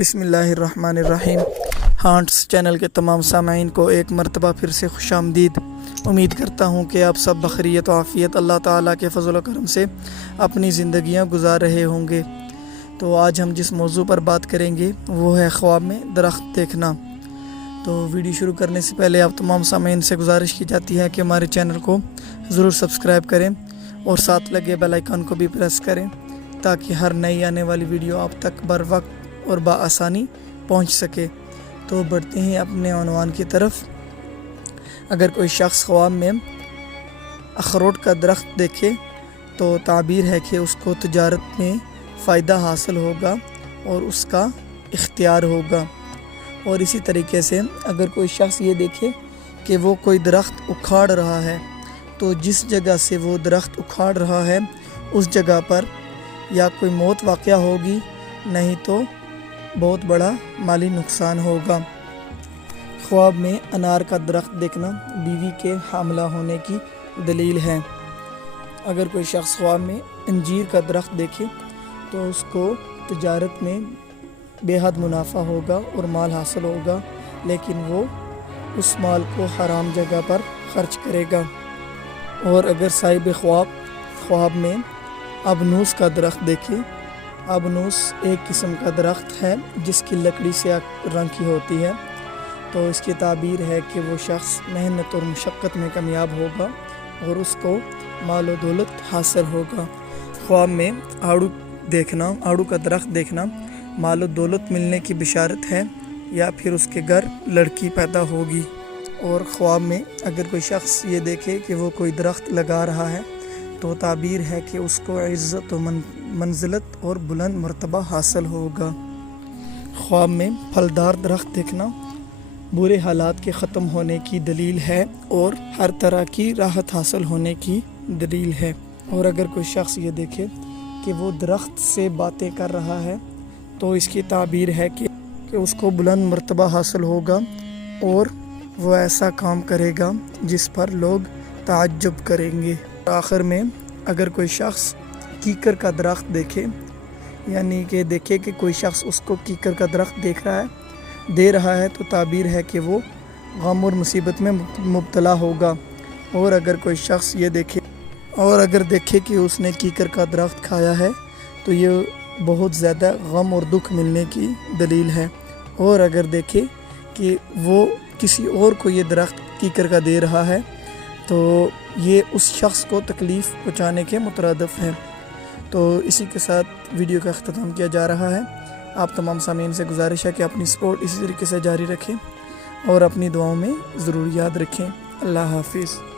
بسم اللہ الرحمن الرحیم۔ ہانٹس چینل کے تمام سامعین کو ایک مرتبہ پھر سے خوش آمدید۔ امید کرتا ہوں کہ آپ سب بخیریت و عافیت اللہ تعالیٰ کے فضل و کرم سے اپنی زندگیاں گزار رہے ہوں گے۔ تو آج ہم جس موضوع پر بات کریں گے وہ ہے خواب میں درخت دیکھنا۔ تو ویڈیو شروع کرنے سے پہلے آپ تمام سامعین سے گزارش کی جاتی ہے کہ ہمارے چینل کو ضرور سبسکرائب کریں اور ساتھ لگے بیل آئیکن کو بھی پریس کریں تاکہ ہر نئی آنے والی ویڈیو آپ تک بر وقت اور بآسانی پہنچ سکے۔ تو بڑھتے ہیں اپنے عنوان کی طرف۔ اگر کوئی شخص خواب میں اخروٹ کا درخت دیکھے تو تعبیر ہے کہ اس کو تجارت میں فائدہ حاصل ہوگا اور اس کا اختیار ہوگا۔ اور اسی طریقے سے اگر کوئی شخص یہ دیکھے کہ وہ کوئی درخت اکھاڑ رہا ہے تو جس جگہ سے وہ درخت اکھاڑ رہا ہے اس جگہ پر یا کوئی موت واقع ہوگی، نہیں تو بہت بڑا مالی نقصان ہوگا۔ خواب میں انار کا درخت دیکھنا بیوی کے حاملہ ہونے کی دلیل ہے۔ اگر کوئی شخص خواب میں انجیر کا درخت دیکھے تو اس کو تجارت میں بے حد منافع ہوگا اور مال حاصل ہوگا، لیکن وہ اس مال کو حرام جگہ پر خرچ کرے گا۔ اور اگر صاحب خواب میں ابنوس کا درخت دیکھے، ابنوس ایک قسم کا درخت ہے جس کی لکڑی سیاہ رنگ کی ہوتی ہے، تو اس کی تعبیر ہے کہ وہ شخص محنت اور مشقت میں کامیاب ہوگا اور اس کو مال و دولت حاصل ہوگا۔ خواب میں آڑو کا درخت دیکھنا مال و دولت ملنے کی بشارت ہے یا پھر اس کے گھر لڑکی پیدا ہوگی۔ اور خواب میں اگر کوئی شخص یہ دیکھے کہ وہ کوئی درخت لگا رہا ہے تو تعبیر ہے کہ اس کو عزت و منزلت اور بلند مرتبہ حاصل ہوگا۔ خواب میں پھلدار درخت دیکھنا برے حالات کے ختم ہونے کی دلیل ہے اور ہر طرح کی راحت حاصل ہونے کی دلیل ہے۔ اور اگر کوئی شخص یہ دیکھے کہ وہ درخت سے باتیں کر رہا ہے تو اس کی تعبیر ہے کہ اس کو بلند مرتبہ حاصل ہوگا اور وہ ایسا کام کرے گا جس پر لوگ تعجب کریں گے۔ آخر میں اگر کوئی شخص کیکر کا درخت دیکھے، یعنی کہ دیکھے کہ کوئی شخص اس کو کیکر کا درخت دے رہا ہے تو تعبیر ہے کہ وہ غم اور مصیبت میں مبتلا ہوگا۔ اور اگر کوئی شخص یہ دیکھے کہ اس نے کیکر کا درخت کھایا ہے تو یہ بہت زیادہ غم اور دکھ ملنے کی دلیل ہے۔ اور اگر دیکھے کہ وہ کسی اور کو یہ درخت کیکر کا دے رہا ہے تو یہ اس شخص کو تکلیف پہنچانے کے مترادف ہے۔ تو اسی کے ساتھ ویڈیو کا اختتام کیا جا رہا ہے۔ آپ تمام سامعین سے گزارش ہے کہ اپنی سپورٹ اسی طریقے سے جاری رکھیں اور اپنی دعاؤں میں ضرور یاد رکھیں۔ اللہ حافظ۔